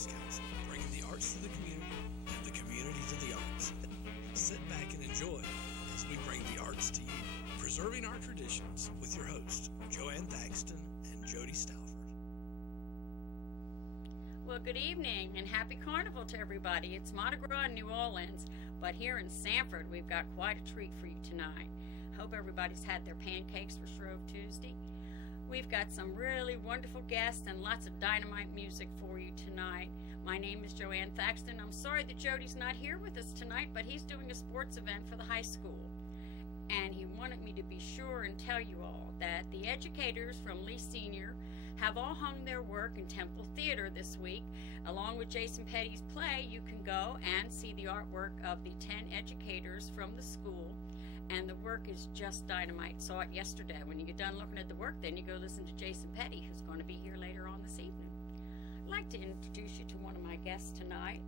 Arts Council, bringing the arts to the community and the community to the arts. Sit back and enjoy as we bring the arts to you. Preserving our traditions with your hosts, Joanne Thaxton and Jody Stalford. Well, good evening and happy carnival to everybody. It's Mardi Gras in New Orleans, but here in Sanford, we've got quite a treat for you tonight. Hope everybody's had their pancakes for Shrove Tuesday. We've got some really wonderful guests and lots of dynamite music for you tonight. My name is Joanne Thaxton. I'm sorry that Jody's not here with us tonight, but he's doing a sports event for the high school. And he wanted me to be sure and tell you all that the educators from Lee Senior have all hung their work in Temple Theater this week. Along with Jason Petty's play, you can go and see the artwork of the 10 educators from the school. And the work is just dynamite. Saw it yesterday. When you get done looking at the work, then you go listen to Jason Petty, who's going to be here later on this evening. I'd like to introduce you to one of my guests tonight.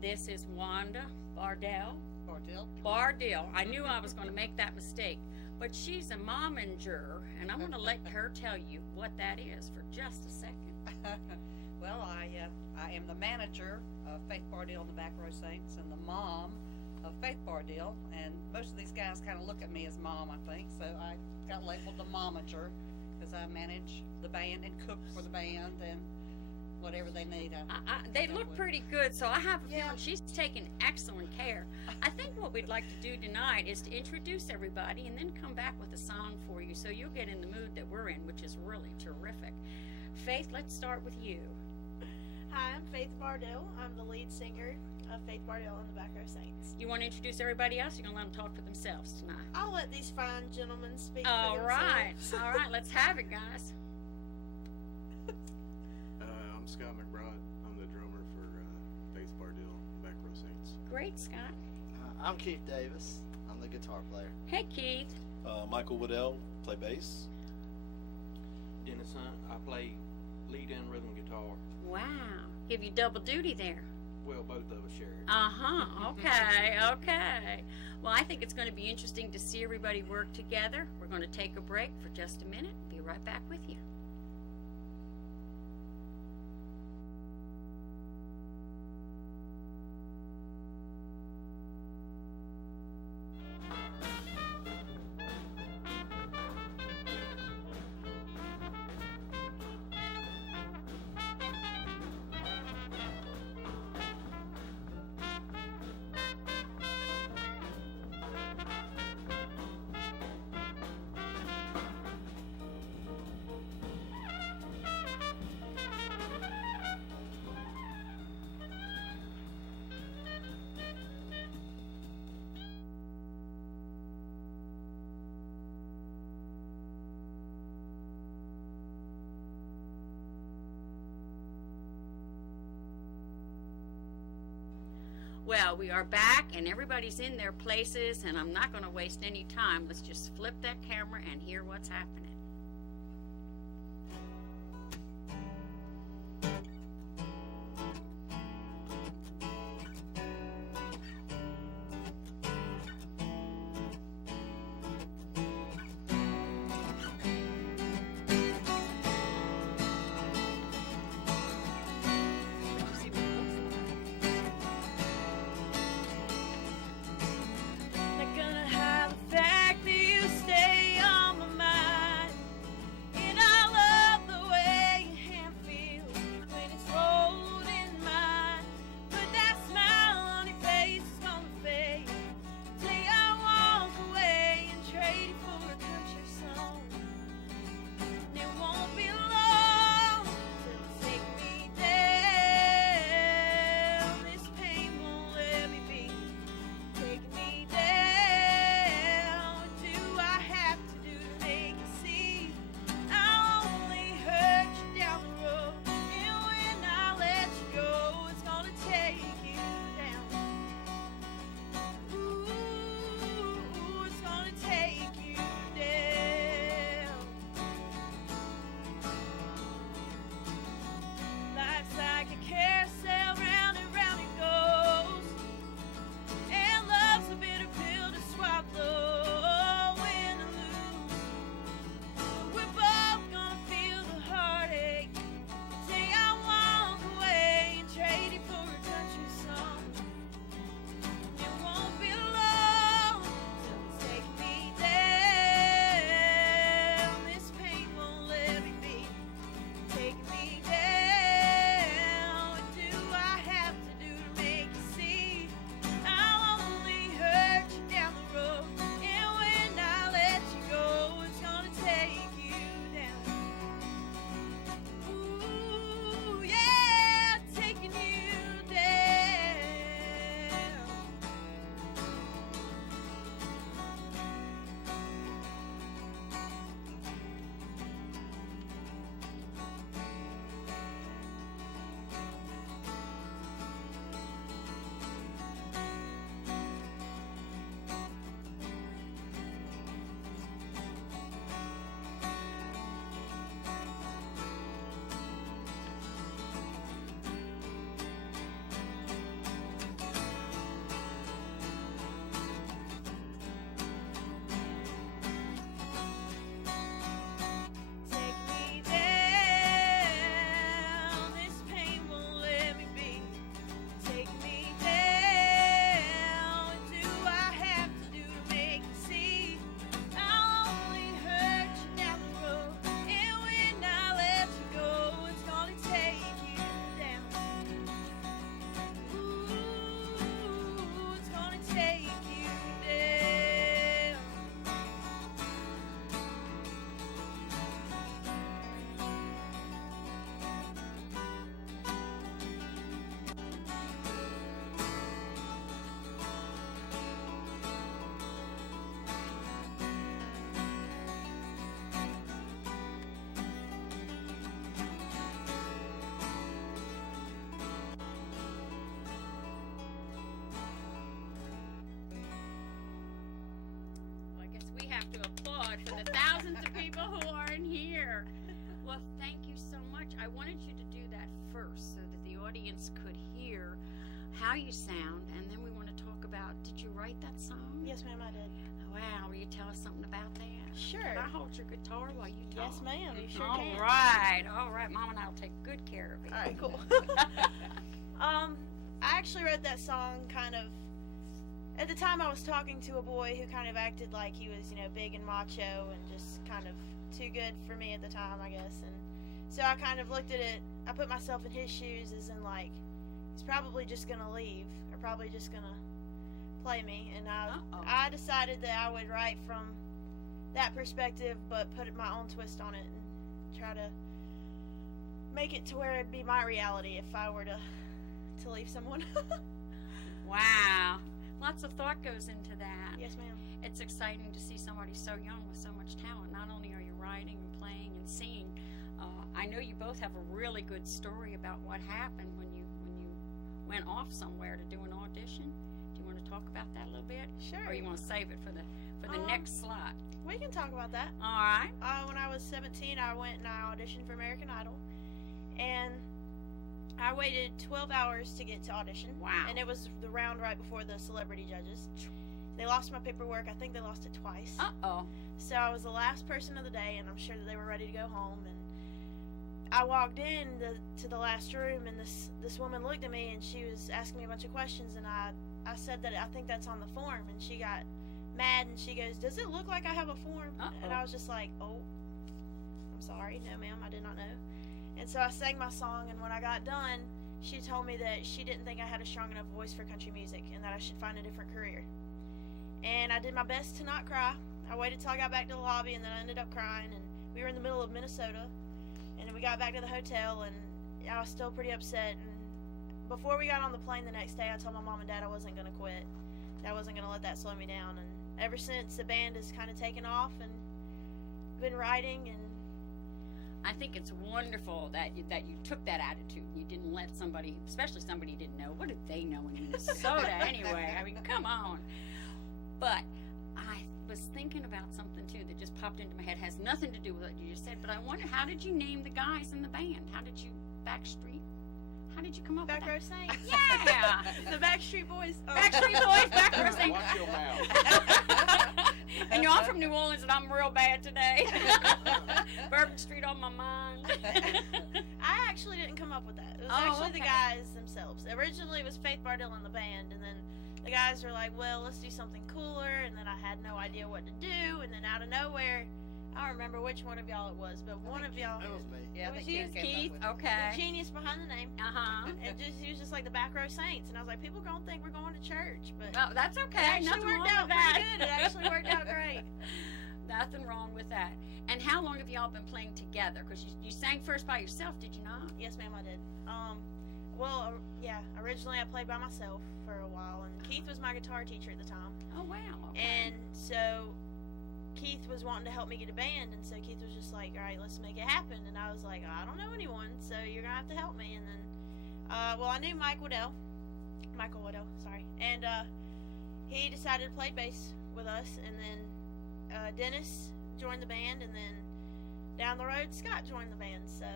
This is Wanda Bardill. Bardill. I knew I was going to make that mistake. But she's a momager, and I'm going to let her tell you what that is for just a second. Well, I am the manager of Faith Bardill and the Back Row Saints and the mom of Faith Bardill, and most of these guys kind of look at me as mom, I think, so I got labeled the momager because I manage the band and cook for the band and whatever they need. They look pretty good, so I have a feeling she's taking excellent care. I think what we'd like to do tonight is to introduce everybody and then come back with a song for you so you'll get in the mood that we're in, which is really terrific. Faith, let's start with you. Hi, I'm Faith Bardill. I'm the lead singer of Faith Bardill and the Back Row Saints. You want to introduce everybody else? You're going to let them talk for themselves tonight. I'll let these fine gentlemen speak All for right. themselves. All right, let's have it, guys. I'm Scott McBride. I'm the drummer for Faith Bardill, Back Row Saints. Great, Scott. I'm Keith Davis. I'm the guitar player. Hey, Keith. Michael Waddell, play bass. Dennis Hunt, I play lead and rhythm guitar. Wow. Give you double duty there. Well, both of us share it. Uh-huh. Okay. Well, I think it's going to be interesting to see everybody work together. We're going to take a break for just a minute. Be right back with you. Well, we are back and everybody's in their places, and I'm not going to waste any time. Let's just flip that camera and hear what's happening. Not gonna hide the fact that you stay on my mind. loud for the thousands of people who aren't here. Well, thank you so much. I wanted you to do that first so that the audience could hear how you sound, and then we want to talk about, did you write that song? Yes, ma'am, I did. Wow, will you tell us something about that? Sure. Can I hold your guitar while you talk? Yes, ma'am, you sure All can. all right. Mom and I will take good care of it. All right, cool. I actually wrote that song kind of, at the time I was talking to a boy who kind of acted like he was, big and macho and just kind of too good for me at the time, I guess. And so I kind of looked at it, I put myself in his shoes as in like, he's probably just going to leave or probably just going to play me. And I decided that I would write from that perspective but put my own twist on it and try to make it to where it'd be my reality if I were to leave someone. Wow. Lots of thought goes into that. Yes, ma'am. It's exciting to see somebody so young with so much talent. Not only are you writing and playing and singing, I know you both have a really good story about what happened when you went off somewhere to do an audition. Do you want to talk about that a little bit? Sure. Or you want to save it for the next slot? We can talk about that. All right. When I was 17, I went and I auditioned for American Idol, and I waited 12 hours to get to audition. Wow. And it was the round right before the celebrity judges. They lost my paperwork. I think they lost it twice. Uh-oh. So I was the last person of the day, and I'm sure that they were ready to go home. And I walked in to the last room, and this woman looked at me, and she was asking me a bunch of questions, and I said that I think that's on the form, and she got mad, and she goes, "Does it look like I have a form?" Uh-oh. And I was just like, "Oh, I'm sorry. No, ma'am, I did not know." And so I sang my song, and when I got done, she told me that she didn't think I had a strong enough voice for country music and that I should find a different career. And I did my best to not cry. I waited till I got back to the lobby, and then I ended up crying, and we were in the middle of Minnesota, and then we got back to the hotel, and I was still pretty upset. And before we got on the plane the next day, I told my mom and dad I wasn't going to quit, that I wasn't going to let that slow me down. And ever since, the band has kind of taken off and been writing. And I think it's wonderful that you took that attitude. You didn't let somebody, especially somebody you didn't know. What did they know in Minnesota anyway? I mean, come on. But I was thinking about something too that just popped into my head. Has nothing to do with what you just said. But I wonder, how did you name the guys in the band? How did you Backstreet? How did you come up Back with Row that? Saints. Yeah. The Backstreet Boys. Backstreet Boys, Back Row Saints. Watch your mouth. And I'm from New Orleans, and I'm real bad today. Bourbon Street on my mind. I actually didn't come up with that. It was Oh, actually the okay. guys themselves. Originally, it was Faith Bardill and the band, and then the guys were like, "Well, let's do something cooler." And then I had no idea what to do, and then out of nowhere, I don't remember which one of y'all it was, but one of y'all, That was me. Yeah, I It was think you, Keith came Keith, up with it. okay. the genius behind the name, Uh-huh. and he was just like the Back Row Saints, and I was like, people gonna think we're going to church, but Well, that's it okay. actually Nothing wrong worked out with that. pretty good. It actually worked out great. Nothing wrong with that. And how long have y'all been playing together? Because you sang first by yourself, did you not? Yes, ma'am, I did. Yeah, originally I played by myself for a while, and Keith was my guitar teacher at the time. Oh, wow. Okay. And so Keith was wanting to help me get a band, and so Keith was just like, "All right, let's make it happen." And I was like, "I don't know anyone, so you're gonna have to help me." And then, I knew Michael Waddell, sorry, and he decided to play bass with us. And then Dennis joined the band, and then down the road Scott joined the band. So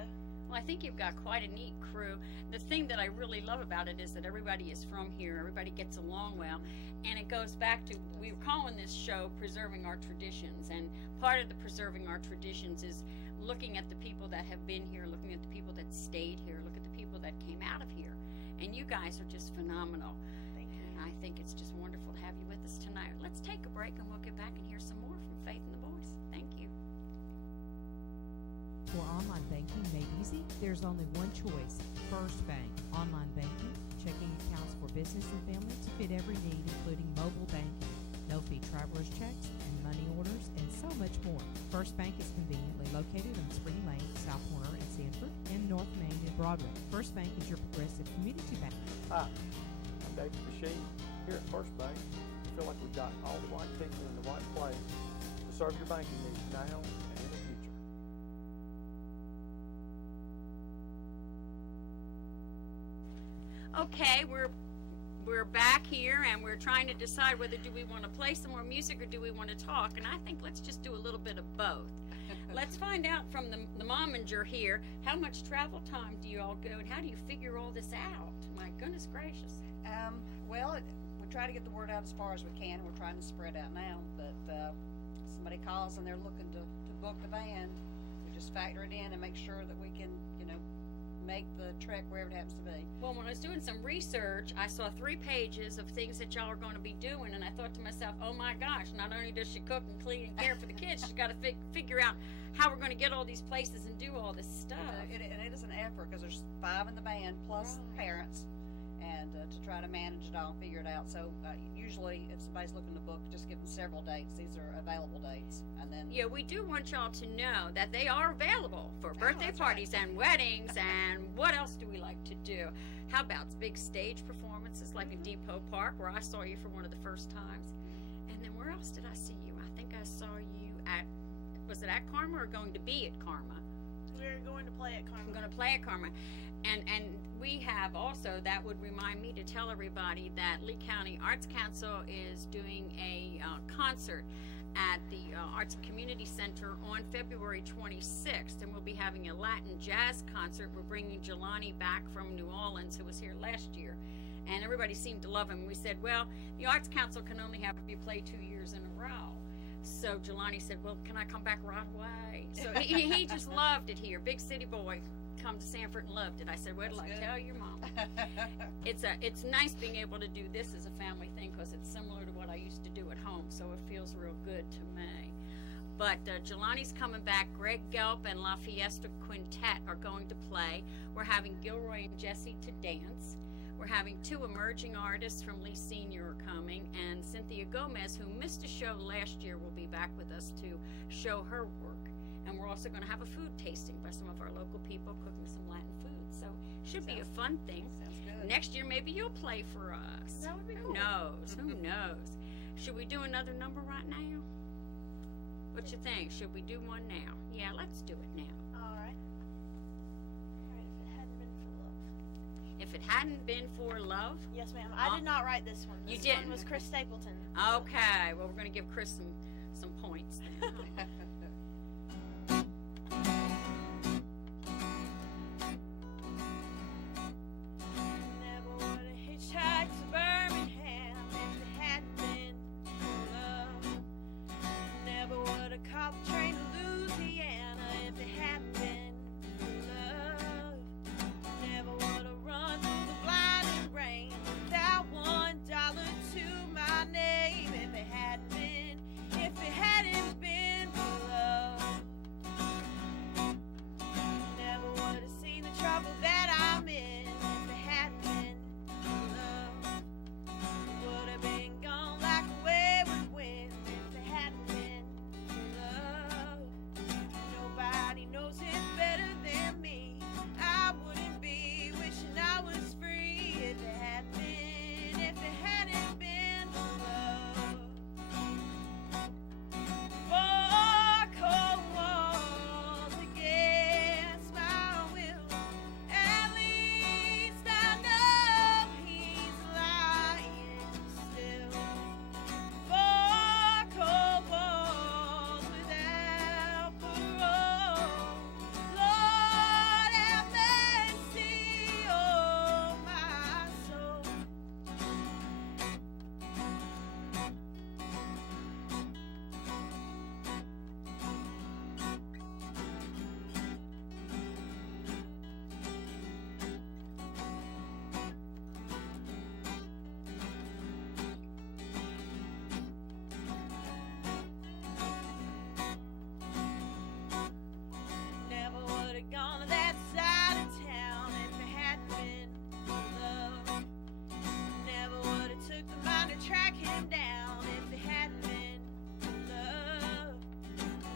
Well, I think you've got quite a neat crew. The thing that I really love about it is that everybody is from here. Everybody gets along well. And it goes back to, we were calling this show Preserving Our Traditions. And part of the Preserving Our Traditions is looking at the people that have been here, looking at the people that stayed here, look at the people that came out of here. And you guys are just phenomenal. thank you. And I think it's just wonderful to have you with us tonight. Let's take a break, and we'll get back and hear some more from Faith and the Boys. Thank you. For online banking made easy, there's only one choice, First Bank. Online banking, checking accounts for business and family to fit every need, including mobile banking, no-fee traveler's checks, and money orders, and so much more. First Bank is conveniently located on Spring Lane, South Corner, and Sanford, and North Main and Broadway. First Bank is your progressive community bank. Hi, I'm David Bashir. Here at First Bank, we feel like we've got all the right people in the right place to serve your banking needs now and in the future. Okay, we're we're back here and we're trying to decide whether do we want to play some more music or do we want to talk. And I think let's just do a little bit of both. Let's find out from the momager here, how much travel time do you all go and how do you figure all this out? My goodness gracious. Well, we try to get the word out as far as we can. We're trying to spread out now, but somebody calls and they're looking to book the band. We just factor it in and make sure that we can, make the trek wherever it happens to be. Well, when I was doing some research, I saw 3 pages of things that y'all are going to be doing, and I thought to myself, oh my gosh, not only does she cook and clean and care for the kids, she's got to figure out how we're going to get all these places and do all this stuff. And it is an effort because there's 5 in the band plus parents, and to try to manage it all and figure it out. So usually if somebody's looking to book, just give them several dates. These are available dates. And then yeah, we do want y'all to know that they are available for birthday parties and weddings and what else do we like to do? How about big stage performances like in Depot Park where I saw you for one of the first times? And then where else did I see you? I think I saw you at, was it at Karma or going to be at Karma? We're going to play at Karma. I'm going to play at Karma. And we have also, that would remind me to tell everybody that Lee County Arts Council is doing a concert at the Arts and Community Center on February 26th, and we'll be having a Latin jazz concert. We're bringing Jelani back from New Orleans, who was here last year, and everybody seemed to love him. We said, well, the Arts Council can only have you play 2 years in a row. So Jelani said, well, can I come back right away? So he just loved it here. Big city boy, come to Sanford and loved it. I said, what'll I tell your mom? It's nice being able to do this as a family thing because it's similar to what I used to do at home, so it feels real good to me. But Jelani's coming back. Greg Gelp and La Fiesta Quintet are going to play. We're having Gilroy and Jesse to dance. We're having 2 emerging artists from Lee Senior are coming, and Cynthia Gomez, who missed a show last year, will be back with us to show her work. And we're also going to have a food tasting by some of our local people cooking some Latin food. So it should be a fun thing. Sounds good. Next year, maybe you'll play for us. That would be Who cool. knows? Who knows? Should we do another number right now? What you think? Should we do one now? Yeah, let's do it now. All right. If it hadn't been for love. Yes, ma'am. I did not write this one. You This didn't? one was Chris Stapleton. Okay. Well, we're going to give Chris some points then. Never would have hitchhiked to Birmingham if it hadn't been for love. Never would have caught the train to Louisiana if it hadn't been for love. Never would have run through the blinding rain without $1 to my name if it hadn't been for love. Never would have seen the trouble that I'm in if it hadn't been for love. Would have been gone like a wayward wind if it hadn't been for love. Nobody knows it better than me. I wouldn't be wishing I was free if it hadn't been for love. 4 cold walls against my will. At least I know he's lying still. 4 cold walls without parole. Lord have mercy on my soul. Never would have gone to that side of town if it hadn't been for love. Never would have took the mind to track him down if it hadn't been for love.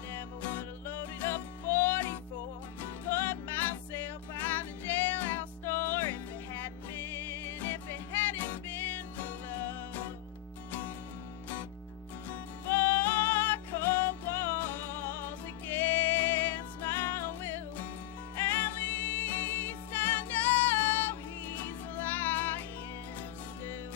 Never would have loaded up a 44, put myself behind the jailhouse door if it hadn't been for love. 4 cold walls against my will. At least I know he's lying still.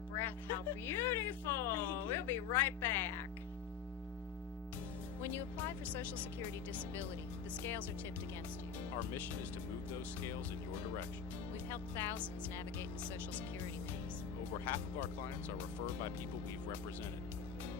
their breath. How beautiful. We'll be right back. When you apply for Social Security disability, the scales are tipped against you. Our mission is to move those scales in your direction. We've helped thousands navigate the Social Security maze. Over half of our clients are referred by people we've represented.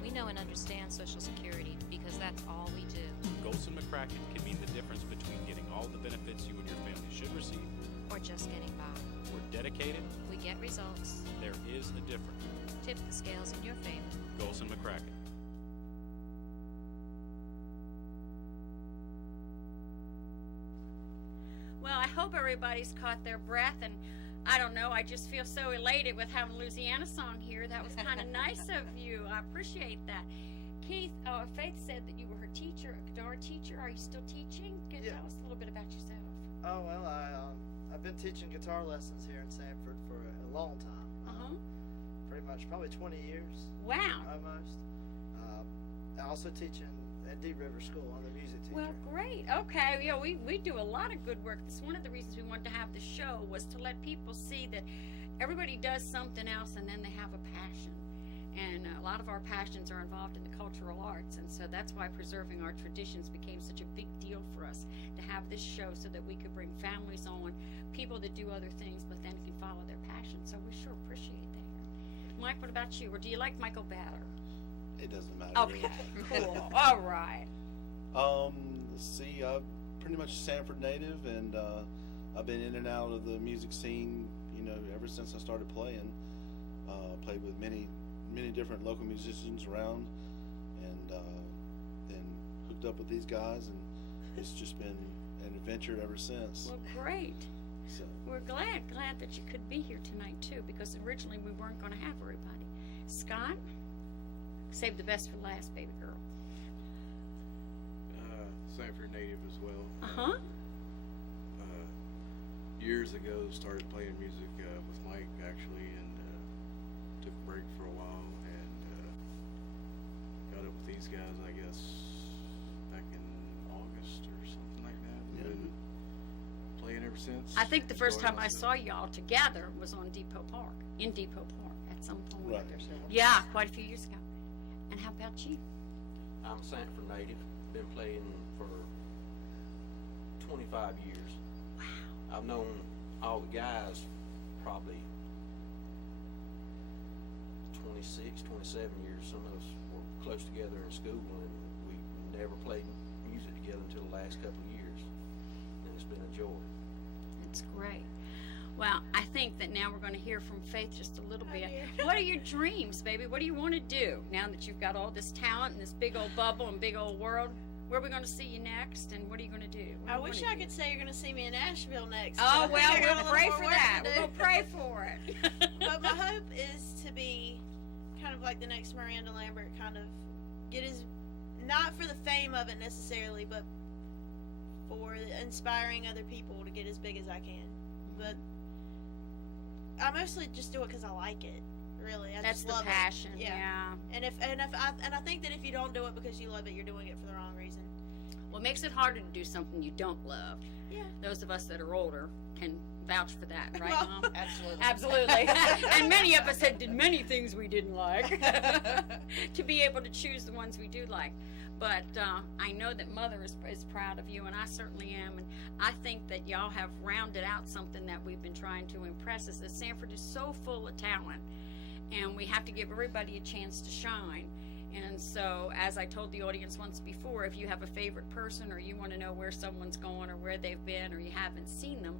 We know and understand Social Security because that's all we do. Golson McCracken can mean the difference between getting all the benefits you and your family should receive or just getting by. We're dedicated. We get results. There is a difference. Tip the scales in your favor. Golson McCracken. Well, I hope everybody's caught their breath, and I don't know, I just feel so elated with having Louisiana song here. That was kind of nice of you. I appreciate that. Keith, Faith said that you were her teacher, a guitar teacher. Are you still teaching? Yeah. Tell us a little bit about yourself. Oh, well, I've been teaching guitar lessons here in Sanford for a long time. Pretty much, probably 20 years. Wow. Almost. I also teach at Deep River School. I'm the music teacher. Well, great. Okay. Yeah, we do a lot of good work. That's one of the reasons we wanted to have the show, was to let people see that everybody does something else and then they have a passion. And a lot of our passions are involved in the cultural arts, and so that's why preserving our traditions became such a big deal for us, to have this show so that we could bring families on, people that do other things but then can follow their passion. So we sure appreciate that. Mike, what about you? Or do you like Michael better? It doesn't matter. Okay, cool. All right. Let's see, I'm pretty much a Sanford native, and I've been in and out of the music scene, ever since I started playing. Played with many different local musicians around, and then hooked up with these guys, and it's just been an adventure ever since. Well, great. So We're glad that you could be here tonight too, because originally we weren't going to have everybody. Scott, save the best for last, baby girl. Sanford native as well. Uh-huh. Years ago, started playing music with Mike actually, and took a break for a while, and got up with these guys, I guess, back in August or something like that. Yeah. Been playing ever since. I think the first time Enjoying I saw y'all together was on Depot Park, in Depot Park at some point. Right. Yeah, quite a few years ago. And how about you? I'm a Sanford native. Been playing for 25 years. Wow. I've known all the guys probably 26, 27 years. Some of us were close together in school, and we never played music together until the last couple of years. And it's been a joy. That's great. Well, I think that now we're going to hear from Faith just a little bit. dear. What are your dreams, baby? What do you want to do now that you've got all this talent and this big old bubble and big old world? Where are we going to see you next, and what are you going to do? What do I you wish wanna I do? could say you're going to see me in Nashville next. Oh, but I well, think I got a we'll little pray more for work that. to We'll do. pray for it. But my hope is to be kind of like the next Miranda Lambert, kind of get his, not for the fame of it necessarily, but for inspiring other people to get as big as I can. But I mostly just do it because I like it. Really, I That's just the love passion. it. Yeah. And I think that if you don't do it because you love it, you're doing it for the wrong reason. Well, it makes it harder to do something you don't love. Yeah. Those of us that are older can vouch for that, right, Well, Mom? Absolutely. Absolutely. And many of us had did many things we didn't like to be able to choose the ones we do like. But I know that Mother is proud of you, and I certainly am. And I think that y'all have rounded out something that we've been trying to impress us, that Sanford is so full of talent, and we have to give everybody a chance to shine. And so, as I told the audience once before, if you have a favorite person, or you want to know where someone's going or where they've been, or you haven't seen them,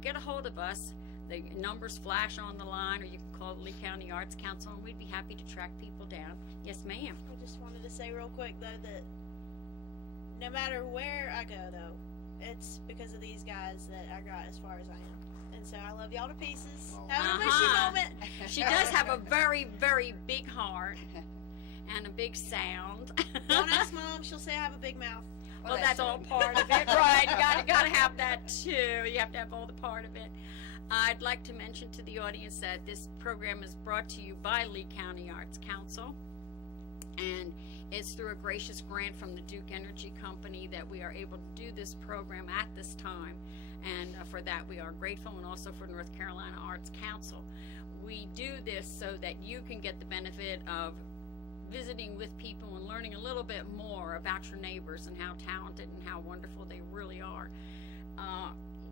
get a hold of us. The numbers flash on the line, or you can call the Lee County Arts Council, and we'd be happy to track people down. Yes, ma'am. I just wanted to say real quick though that no matter where I go though, it's because of these guys that I got as far as I am. And so I love y'all to pieces. Have a wishy moment. She does have a very, very big heart and a big sound. Don't ask Mom, she'll say I have a big mouth. Well, that's all part of it, right? You gotta have that too. You have to have all the part of it. I'd like to mention to the audience that this program is brought to you by Lee County Arts Council, and it's through a gracious grant from the Duke Energy Company that we are able to do this program at this time, and for that we are grateful, and also for North Carolina Arts Council. we do this so that you can get the benefit of visiting with people and learning a little bit more about your neighbors and how talented and how wonderful they really are.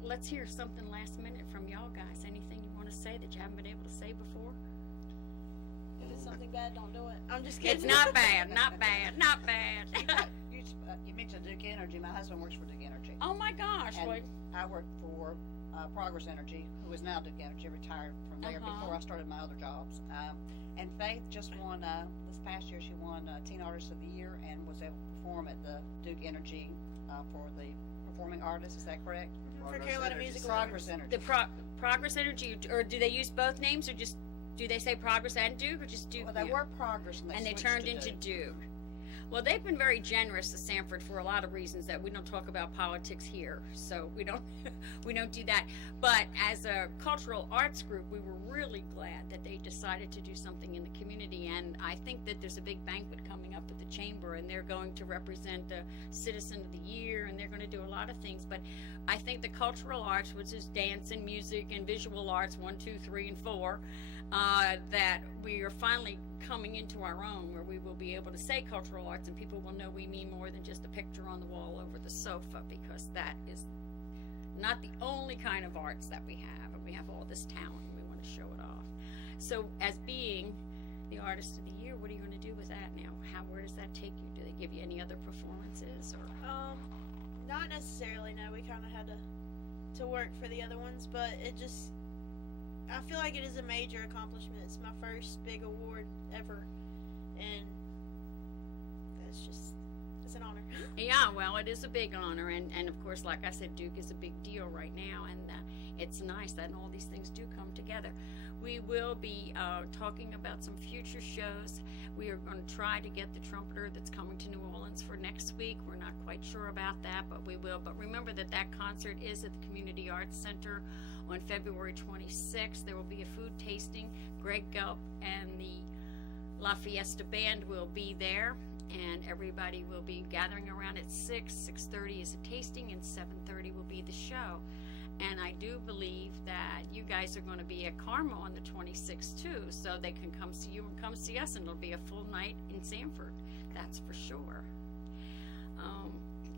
Let's hear something last minute from y'all guys. Anything you want to say that you haven't been able to say before? If it's something bad, don't do it. I'm just kidding. It's not bad, not bad, not bad. You mentioned Duke Energy. My husband works for Duke Energy. Oh my gosh. And I work for Progress Energy, who is now Duke Energy, retired from there before I started my other jobs. And Faith just won, this past year, she won Teen Artist of the Year and was able to perform at the Duke Energy for the performing artists. Is that correct? For Carolina Music Progress Energy. The Progress Energy, or do they use both names, or just do they say Progress and Duke, or just Duke? Well, they were Progress, and they turned into Duke. Well, they've been very generous to Sanford for a lot of reasons that we don't talk about politics here, so we don't do that. But as a cultural arts group, we were really glad that they decided to do something in the community, and I think that there's a big banquet coming up at the chamber, and they're going to represent the Citizen of the Year, and they're going to do a lot of things. But I think the cultural arts, which is dance and music and visual arts 1, 2, 3, and 4, that we are finally coming into our own, where we will be able to say cultural arts and people will know we mean more than just a picture on the wall over the sofa, because that is not the only kind of arts that we have, and we have all this talent and we want to show it off. So as being the Artist of the Year, what are you going to do with that now? Where does that take you? Do they give you any other performances, or? Not necessarily, no. We kind of had to work for the other ones, but I feel like it is a major accomplishment. It's my first big award ever, and it's an honor. Yeah, well, it is a big honor, and of course, like I said, Duke is a big deal right now, and it's nice that all these things do come together. We will be talking about some future shows. We are going to try to get the trumpeter that's coming to New Orleans for next week. We're not quite sure about that, but we will. But remember that concert is at the Community Arts Center on February 26th. There will be a food tasting. Greg Gelb and the La Fiesta Band will be there, and everybody will be gathering around at 6:30 is a tasting, and 7:30 will be the show. And I do believe that you guys are going to be at Carmel on the 26th too, so they can come see you and come see us, and it'll be a full night in Sanford, that's for sure.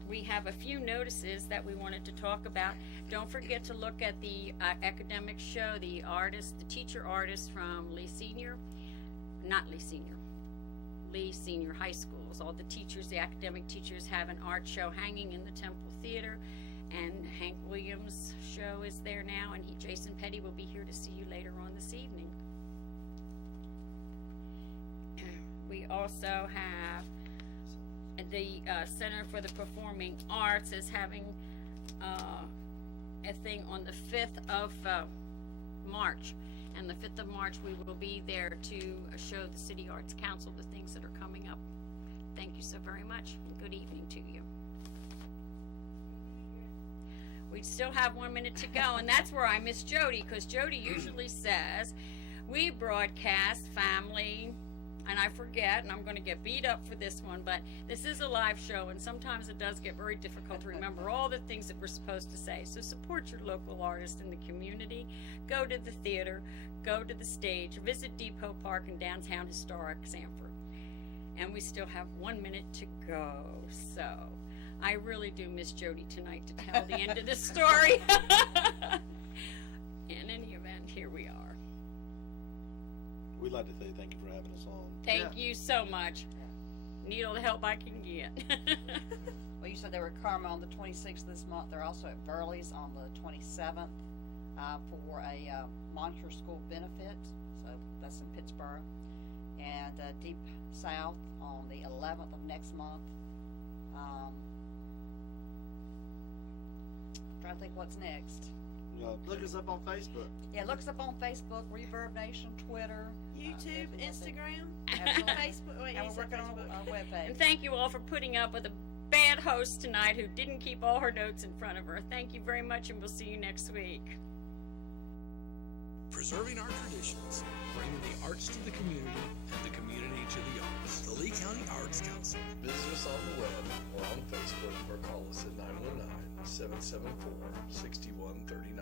We have a few notices that we wanted to talk about. Don't forget to look at the academic show, the teacher artist from Lee Senior High Schools. All the teachers, the academic teachers, have an art show hanging in the Temple Theater, and Hank Williams' show is there now, and Jason Petty will be here to see you later on this evening. We also have the Center for the Performing Arts is having a thing on the 5th of March. And the 5th of March, we will be there to show the City Arts Council the things that are coming up. Thank you so very much, and good evening to you. We still have 1 minute to go, and that's where I miss Jody, because Jody usually says, we broadcast family, and I forget, and I'm going to get beat up for this one, but this is a live show, and sometimes it does get very difficult to remember all the things that we're supposed to say. So support your local artist in the community. Go to the theater, go to the stage, visit Depot Park and downtown historic Sanford. And we still have 1 minute to go, so I really do miss Jody tonight to tell the end of the story. In any event, here we are. We'd like to say thank you for having us on. Thank you so much. Need all the help I can get. Well, you said they were at Carmel on the 26th this month. They're also at Burley's on the 27th for a Montreux School benefit. So that's in Pittsburgh. And Deep South on the 11th of next month. Trying to think what's next. Look us up on Facebook. Yeah, look us up on Facebook, Reverb Nation, Twitter, YouTube, Instagram, Facebook. Wait, and we're working on our webpage. And thank you all for putting up with a bad host tonight who didn't keep all her notes in front of her. Thank you very much, and we'll see you next week. Preserving our traditions, bringing the arts to the community and the community to the arts. The Lee County Arts Council. Visit us on the web or on Facebook, or call us at 919-774-6139.